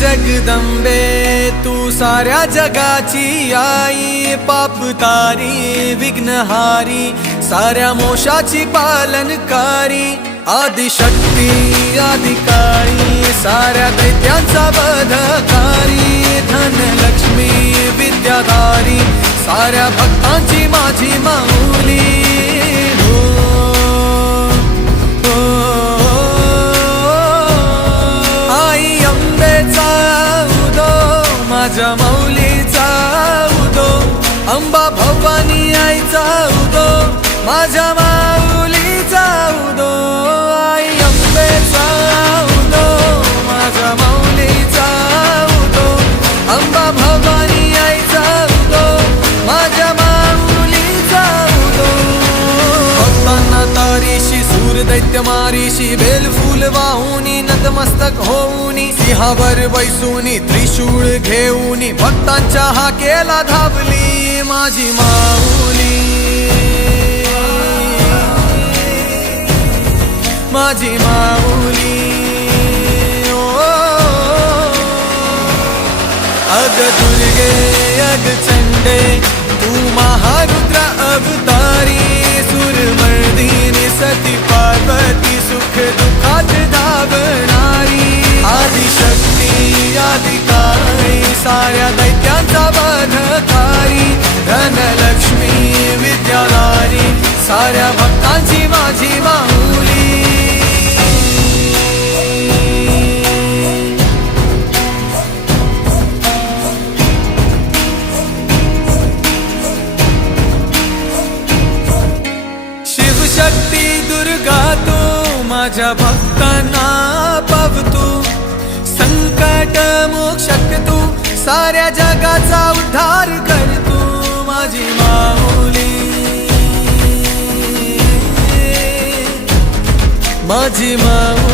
जगदंबे तू साऱ्या जगाची आई, पाप तारी विघ्नहारी साऱ्या मोशाची पालनकारी, आदिशक्ती आदिकाळी साऱ्या दैत्यांचा वधकारी, धनलक्ष्मी विद्याधारी साऱ्या भक्तांची माझी माऊली। माझ्या माऊलीचा उदो, अंबा भवानी आईचा उदो, माझ्या माऊलीचा उदो, आई अंबेचा उदो, माझ्या माऊलीचा उदो, अंबा भवानी आईचा उदो, माझ्या माऊलीचा उदो। भक्तांना तारीशी सूर दैत्य मारीशी, बेल फूल वाहुनी नतमस्तक होऊनी, सिंहावर बैसूनी त्रिशूळ घेऊनी, भक्तांच्या हाकेला धावली माझी माऊली, माझी माऊली। अग दुर्गे अग चंडे तू महारुद्र अवतारी, सुरमर्दिनी सती पार्वती सुख दुःखात धावणारी, आदिशक्ती आदिकाळी साऱ्या दैत्यांचा वधकारी, धनलक्ष्मी विद्याधारी साऱ्या भक्तांची माझी माऊली। शिवशक्ती दुर्गा तू माझ्या भक्तांना पावतू, संकट मोक्षक तू साऱ्या जगाचा उद्धार कर तू माझी माऊली, माझी माऊली।